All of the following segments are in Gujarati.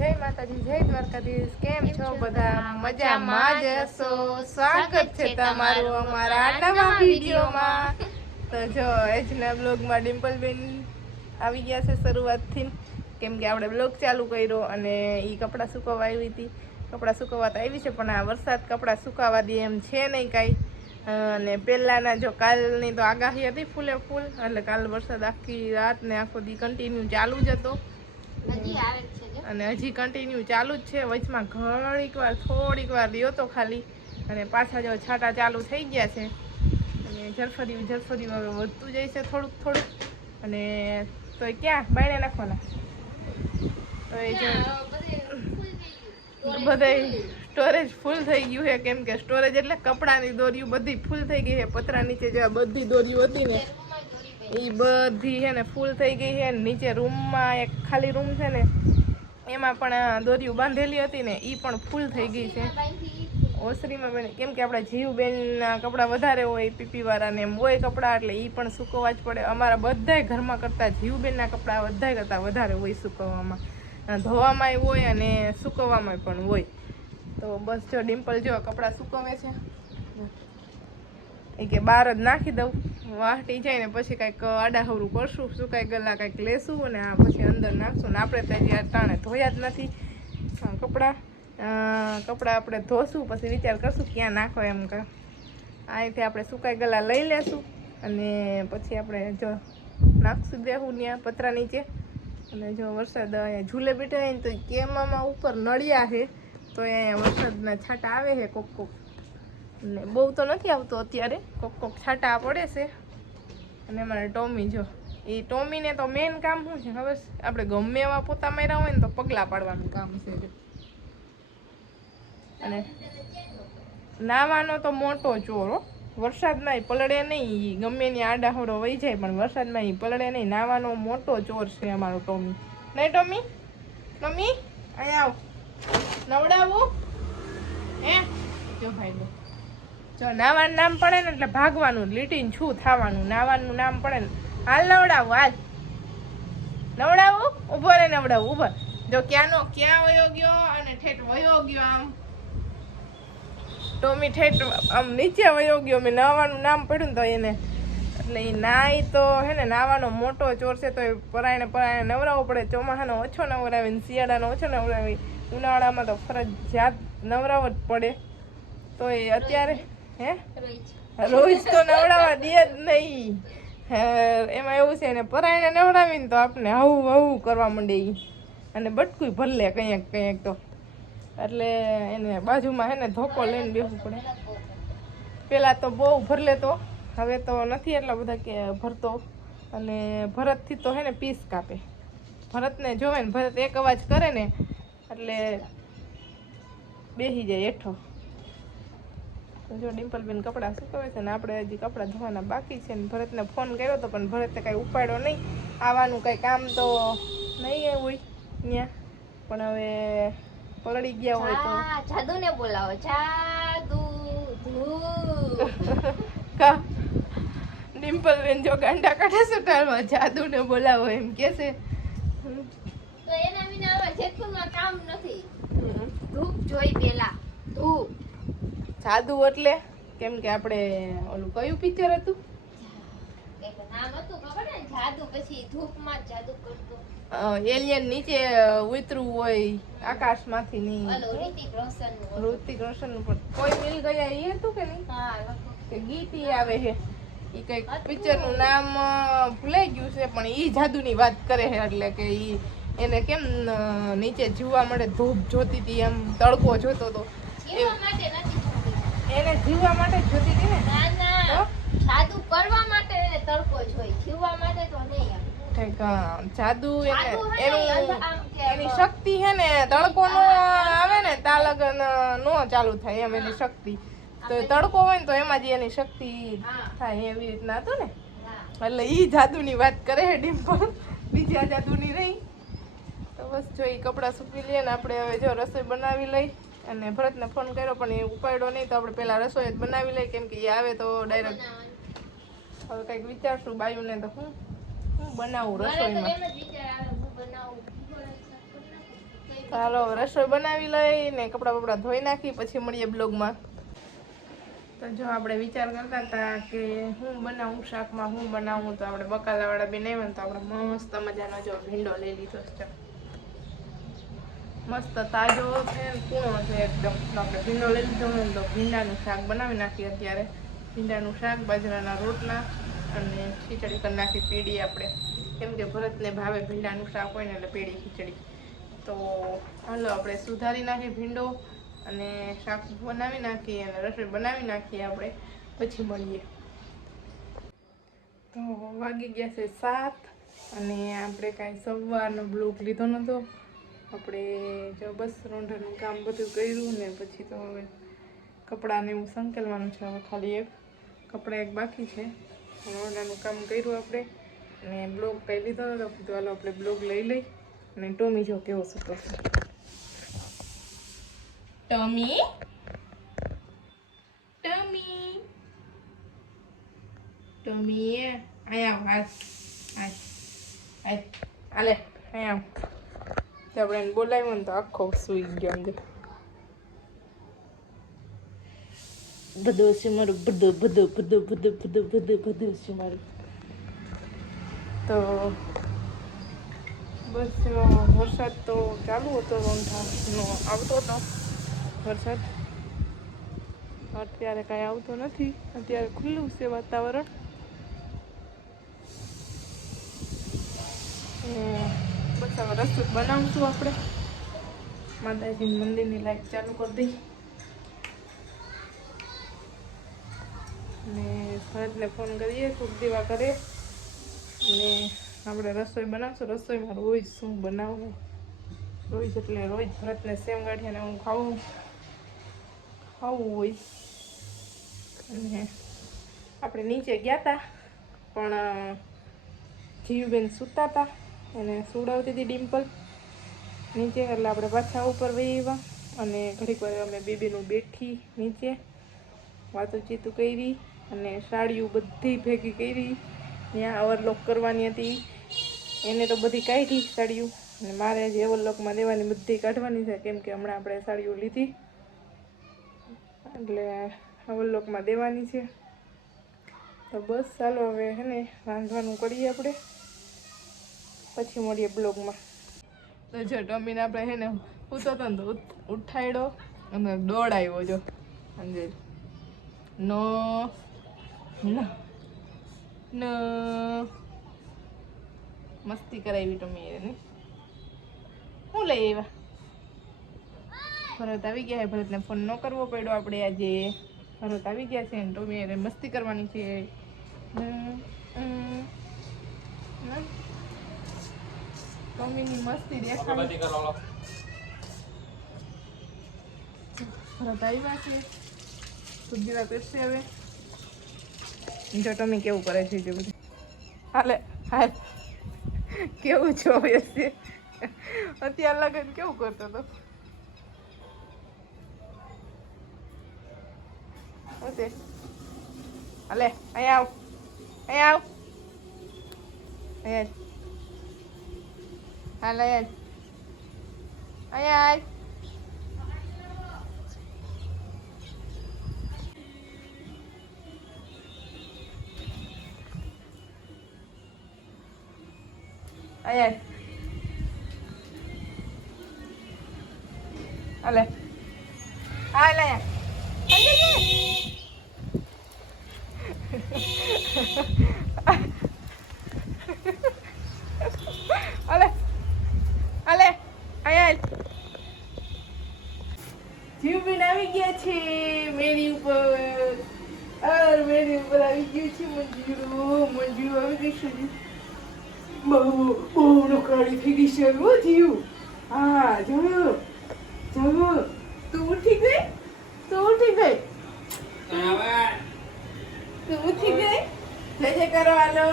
જય માતાજી, જય દ્વારકાધીશ. કેમ છો બધા? મજામાં જ હશો? સ્વાગત છે તમારું અમારા નવા વિડીયોમાં. તો જો આજના બ્લોગમાં ડિમ્પલબેન આવી ગયા છે શરૂઆતથી, કેમ કે આપણે બ્લોગ ચાલુ કર્યો અને એ કપડાં સુકવવા આવી હતી. કપડાં સુકવવા તો આવી છે, પણ આ વરસાદ કપડાં સુકાવા દે એમ છે નહીં કાંઈ. અને પહેલાંના જો કાલની તો આગાહી હતી ફૂલે ફૂલ, એટલે કાલ વરસાદ આખી રાત ને આખો દી કન્ટિન્યુ ચાલુ જ હતો અને હજી કન્ટિન્યુ ચાલુ જ છે. વચમાં થોડીક વાર રહ્યો તો ખાલી, અને પાછા જો છાંટા ચાલુ થઈ ગયા છે અને ઝરફર્યું હવે વધતું જાય છે થોડુંક. અને તો ક્યાં બાયણે નાખવાના, તો એ જો બધે સ્ટોરેજ ફૂલ થઈ ગયું છે, કેમ કે સ્ટોરેજ એટલે કપડાની દોરીઓ બધી ફૂલ થઈ ગઈ છે. પતરા નીચે જે બધી દોરીઓ હતી ને એ બધી છે ને ફૂલ થઈ ગઈ છે. નીચે રૂમમાં એક ખાલી રૂમ છે ને એમાં પણ દોરીઓ બાંધેલી હતી ને એ પણ ફૂલ થઈ ગઈ છે. ઓસરીમાં બેન, કેમ કે આપણા જીવબેનના કપડાં વધારે હોય, પીપીવાળાને એમ હોય કપડાં, એટલે એ પણ સૂકવવા જ પડે. અમારા બધાય ઘરમાં કરતાં જીવબેનના કપડાં બધાય કરતાં વધારે હોય સૂકવવામાં, ધોવામાં હોય અને સૂકવવામાં પણ હોય. તો બસ જો ડિમ્પલ જો કપડાં સૂકવે છે, એ કે બહાર જ નાખી દઉં, વાટી જાય ને પછી કાંઈક આડાહવરું કરશું, સુકાઈ ગયેલા કાંઈક લેશું અને આ પછી અંદર નાખશું. ને આપણે તો હજી ટાણે ધોયા જ નથી કપડાં આપણે ધોશું, પછી વિચાર કરશું ક્યાં નાખો એમ. અહીંથી આપણે સુકાઈ ગયેલા લઈ લેશું અને પછી આપણે જો નાખશું દેવું ત્યાં પતરા નીચે. અને જો વરસાદ અહીંયા ઝૂલે બેઠા હોય ને તો કેમામાં ઉપર નળિયા છે, તો અહીંયા વરસાદના છાંટા આવે છે કોક ને બહુ તો નથી આવતો અત્યારે, કોક છાંટા પડે છે. અને અમારે ટોમી જો, એ ટોમીને તો મેઇન કામ શું છે ખબર છે? આપણે ગમે એવા પોતા માર્યા હોય ને તો પગલાં પાડવાનું કામ છે. અને નાવાનો તો મોટો ચોર, વરસાદમાં એ પલળે નહીં, ગમે એની આડાહોડો વહી જાય પણ વરસાદમાં એ પલળે નહીં. નાવાનો મોટો ચોર છે અમારો ટોમી. નહીં ટોમી? ટોમી અહીંયા આવ, નવડાવું હે? જો ભાઈ લો, જો નાવાનું નામ પડે ને એટલે ભાગવાનું, લીટીને છું થવાનું. નાવાનું નામ પડે ને હાલ નવડાવું, હાલ નવડાવું, ઊભો રે નવડાવું, ઊભો. જો ક્યાંનો ક્યાં વયો ગયો અને ઠેઠ વયો ગયો. આમ ટોમી ઠેઠ આમ નીચે વયો ગયો. મેં નાવાનું નામ પડ્યું ને તો એને, એટલે એ નાય તો હે ને નાવાનો મોટો ચોર છે, તો એ પરાયણે નવરાવવો પડે. ચોમાસાનો ઓછો નવરાવી ને શિયાળાનો ઓછો નવરાવી, ઉનાળામાં તો ફરજિયાત નવરાવ જ પડે. તો એ અત્યારે હે રોજ તો નવડાવવા દે જ નહીં. એમાં એવું છે ને, પરાયણે નવડાવીને તો આપણે હાવું કરવા માંડે અને બટકું ભર લે કંઈક તો, એટલે એને બાજુમાં હે ને ધોકો લઈને બેસવું પડે. પહેલાં તો બહુ ભર લેતો, હવે તો નથી એટલા બધા કે ભરતો. અને ભરતથી તો હે ને પીસ કાપે. ભરતને જોવે ને, ભરત એક અવાજ કરે ને એટલે બેસી જાય હેઠો. જો ડિમ્પલબેન કપડાં સુકવે છે ને આપણે હજી કપડાં ધોવાના બાકી છે. ને ભરતને ફોન કર્યો હતો પણ ભરતે કાંઈ ઉપાડ્યો નહીં. આવવાનું કાંઈ કામ તો નહીં હોય ત્યાં, પણ હવે પલળી ગયા હોય તો જાદુને બોલાવો, જાદુ કા ડિમ્પલબેન જો ગાંડા કાઢે છે ટાળમાં, જાદુને બોલાવો એમ કે છે. તો એના વિના હવે જેટલું કામ નથી. ધૂપ જોઈ પેલા ધૂપ, જાદુ એટલે કેમ કે આપણે ઓલું કયું પિક્ચર હતું, એક નામ હતું ખબર ને, જાદુ. પછી ધૂપમાં જાદુ કરતો એલિયન નીચે ઉતરવું હોય આકાશમાંથી. નહીં ઋતિક રોશન નું પણ કોઈ મિલ ગયા એ હતું કે નહીં? હા, કે ગીત ઈ આવે છે, ઈ કઈક પિક્ચર નું નામ ભૂલાઈ ગયું છે, પણ ઈ જાદુની વાત કરે છે. એટલે કે ઈ એને કેમ નીચે જીવવા મળે, ધૂપ જોતી હતી, એમ તડકો જોતો હતો. એને જીવવા માટે જ જોતી હતી ને. ના, જાદુ કરવા માટે તડકો જોઈ, જીવવા માટે તો નહીં. જાદુ એટલે એની શક્તિ છે ને, તડકો નો આવે ને તા લગન નો ચાલુ થાય એમ એની શક્તિ. તો તડકો હોય ને તો એમાં જ એની શક્તિ થાય, એવી રીતના હતું ને. એટલે ઈ જાદુની વાત કરે છે ડિમ્પલ, બીજા જાદુની નહીં. તો બસ જો એ કપડાં સૂકવી લઈએ ને આપણે હવે જો રસોઈ બનાવી લઈ. અને ભરતને ફોન કર્યો પણ એ ઉપાડ્યો નહીં, તો આપણે પહેલાં રસોઈ જ બનાવી લઈએ, કેમ કે એ આવે તો ડાયરેક્ટ હવે કંઈક વિચારશું બાયુને તો હું બનાવું રસોઈમાં. હાલો રસોઈ બનાવી લઈ ને કપડાં બપડા ધોઈ નાખી પછી મળીએ બ્લોગમાં. તો જો આપણે વિચાર કરતા હતા કે હું બનાવું શાકમાં, હું બનાવું, તો આપણે બકાલાવાળા બેન આવ્યા તો આપણે મસ્ત મજાનો જો ભીંડો લઈ લીધો છે. મસ્ત તાજો છે ને કૂણો છે એકદમ. તો આપણે ભીંડો લઈ લીધો ને તો ભીંડાનું શાક બનાવી નાખીએ. અત્યારે ભીંડાનું શાક, બાજરાના રોટલા અને ખીચડી કરી નાખી પીડી આપણે, કેમ કે ભરતને ભાવે ભીંડાનું શાક હોય ને એટલે પીડી ખીચડી. તો હાલો આપણે સુધારી નાખીએ ભીંડો અને શાક બનાવી નાખીએ અને રસોઈ બનાવી નાખીએ આપણે, પછી મળીએ. તો વાગી ગયા છે 7 અને આપણે કાંઈ સવારનો બ્લોગ લીધો નહોતો. આપણે જો બસ રોંઢાનું કામ બધું કર્યું ને પછી તો હવે કપડાને એવું સંકેલવાનું છે. હવે ખાલી કપડાં એક બાકી છે. રોંઢાનું કામ કર્યું આપણે અને બ્લોગ કંઈ લીધો નહોતો. કીધું હાલો આપણે બ્લોગ લઈ લઈ. અને ટોમી જો કેવો સૂતો છે. ટોમી ટોમી ટોમી અહીંયા આવ, હાલે અહીંયા આવ. તો આપણે એને બોલાવ્યો ને તો આખો સૂઈ ગયો અંદર. બધું છે મારું, બધું બધું બધું બધું બધું બધું બધું છે મારું. તો બસ વરસાદ તો ચાલુ હતો, રોંઢાનો આવતો હતો વરસાદ. અત્યારે કાંઈ આવતો નથી, અત્યારે ખુલ્લું છે વાતાવરણ. બસ હવે રસોઈ બનાવશું આપણે. માતાજી મંદિરની લાઈટ ચાલુ કરી દઈ અને ભરતને ફોન કરીએ, ખૂબ દીવા કરે અને આપણે રસોઈ બનાવશું. રસોઈમાં રોજ શું બનાવવું, રોજ એટલે રોજ ભરતને સેમ ગાંઠિયાને હું ખાવું હોય. અને આપણે નીચે ગયા હતા પણ જીવબેન સૂતા હતા, એને સુડાવતી હતી ડિમ્પલ નીચે, એટલે આપણે પાછા ઉપર વહી આવ્યા અને ઘડીક વાર અમે બેબીનું બેઠી નીચે, વાતોચીતું કરી અને સાડીઓ બધી ભેગી કરી. ત્યાં ઓવરલોક કરવાની હતી એને તો બધી કાઢી સાડીઓ, અને મારે જે ઓવરલોકમાં દેવાની બધી કાઢવાની છે, કેમ કે હમણાં આપણે સાડીઓ લીધી એટલે ઓવરલોકમાં દેવાની છે. તો બસ ચાલો હવે હે ને રાંધવાનું કરીએ આપણે, પછી મળીએ બ્લોગમાં. તો જો ટમીને આપણે હે ને સૂતો હતો ને તો ઉઠાડ્યો અને દોડાવ્યો જો અંજલ. નો નો નો મસ્તી કરાવી ટમી એને. શું લઈ આવ્યા? ભરત આવી ગયા છે. ભરતને ફોન ન કરવો પડ્યો આપણે આજે. ભરત આવી ગયા છે ને ટમી એને મસ્તી કરવાની છે. ટમીની મસ્તી દેખાડી. ભરત આવ્યા છે, સુધીવા કરશે હવે. જો ટમી કેવું કરે છે જો બધું. હાલે હાલ કેવું જોવે છે અત્યાર લગન કેવું કરતો હતો. ઓકે હાલે અહીંયા આવ, અહીંયા આવ, અહીંયા હાલ, અહીંયા અહીંયા અહીંયા હાલે હાલ હાલે હાલે અહીંયા જીવબેન આવી ગયા છે મેરી ઉપર. મેરી ઉપર આવી ગયું છે મંજુ. મંજુ આવી ગઈ છે. બહુ નોકરી થઈ ગઈ છે જીવ. હા જો જો તું ઉઠી ગઈ, તું ઉઠી ગઈ, તું ઉઠી ગઈ. જય જય કરો, હાલો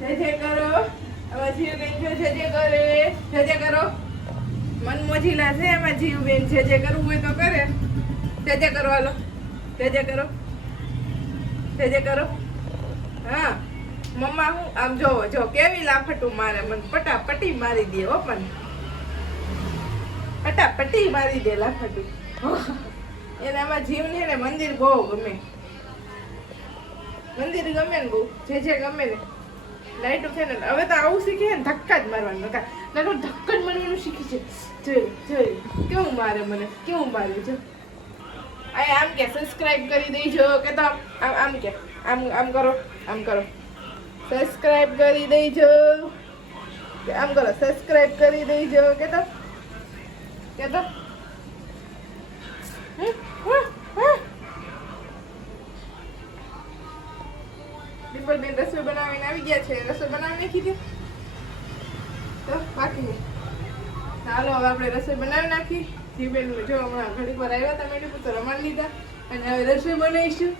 જય જય કરો. હવે જીવબેન જો જય જય કરે, જય જય કરો. મન મોજીલા છે એમાં જીવબેન જય જય કરવું હોય તો કરે. જય જય કરો, હાલો જય જય કરો, જય જય કરો. હા મમ્મા હું આમ જોવો જો કેવી લાફટું મારે, મને પટાપટી મારી દે હો. પણ ફટાફટી મારી દે લાફાટી. એનામાં જીવ ને મંદિર બહુ ગમે. મંદિર ગમે ને બહુ, જે ગમે ને. લાઈટ છે ને હવે તો આવું શીખે ને ધક્કા જ મારવાનું. ધક્કા જ મારવાનું શીખી છે. જોઈ કેવું મારે મને, કેવું મારે જો. આમ કે સબસ્ક્રાઇબ કરી દેજો કે તો આમ કે આમ કરો સબસ્ક્રાઇબ કરી દેજો. આમ કરો સબસ્ક્રાઇબ કરી દેજો કે તો ડિમ્પલબેન રસોઈ બનાવીને આવી ગયા છે. રસોઈ બનાવી નાખી દે તો બાકી ચાલો હવે આપણે રસોઈ બનાવી નાખી. જીબેન જો હમણાં ઘડીક વાર આવ્યા હતા મેં તો રમાડી લીધા અને હવે રસોઈ બનાવીશું.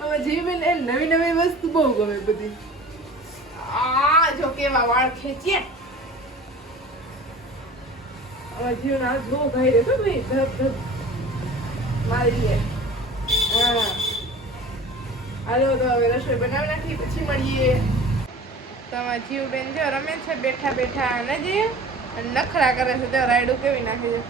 હવે જીબેન એ નવી વસ્તુ બહુ ગમે બધી. જો કેવા વાળ ખેંચીએ. હવે જીવન આ બહુ ગાઈ રહ્યો ભાઈ ધબ મારી લે. હાલો તો હવે રસોઈ બનાવી નાખી પછી મળીએ. તમારા જીવબેન જો રમે છે બેઠા બેઠા અને જે નખરા કરે છે તો રાયડું કેવી નાખે છે.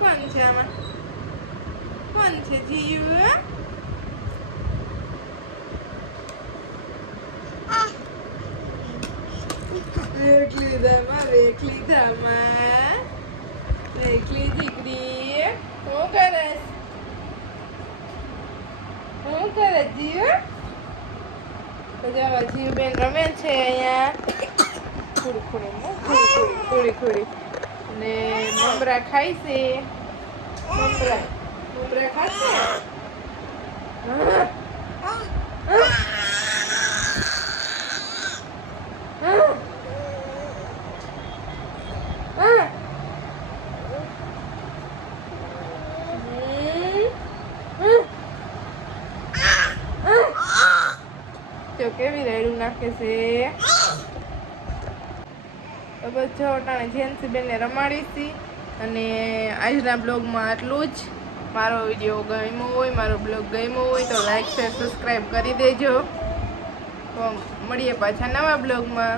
કોણ છે આમાં? કોણ છે જીવ? વેકલી ધામા વેકલી દીકરી શું કરે જીવ? તો જવા જીવબેન રમે છે અહીંયા થોડી ને મમરા ખાય છે. મમરા ખાશે. જો કેવી રેડું નાખે છે. તો બસ જો ટાણે જેન્સીબેનને રમાડીશી અને આજના બ્લોગમાં આટલું જ. મારો વિડીયો ગમ્યો હોય, મારો બ્લોગ ગમ્યો હોય તો લાઈક શેર સબસ્ક્રાઈબ કરી દેજો. તો મળીએ પાછા નવા બ્લોગમાં.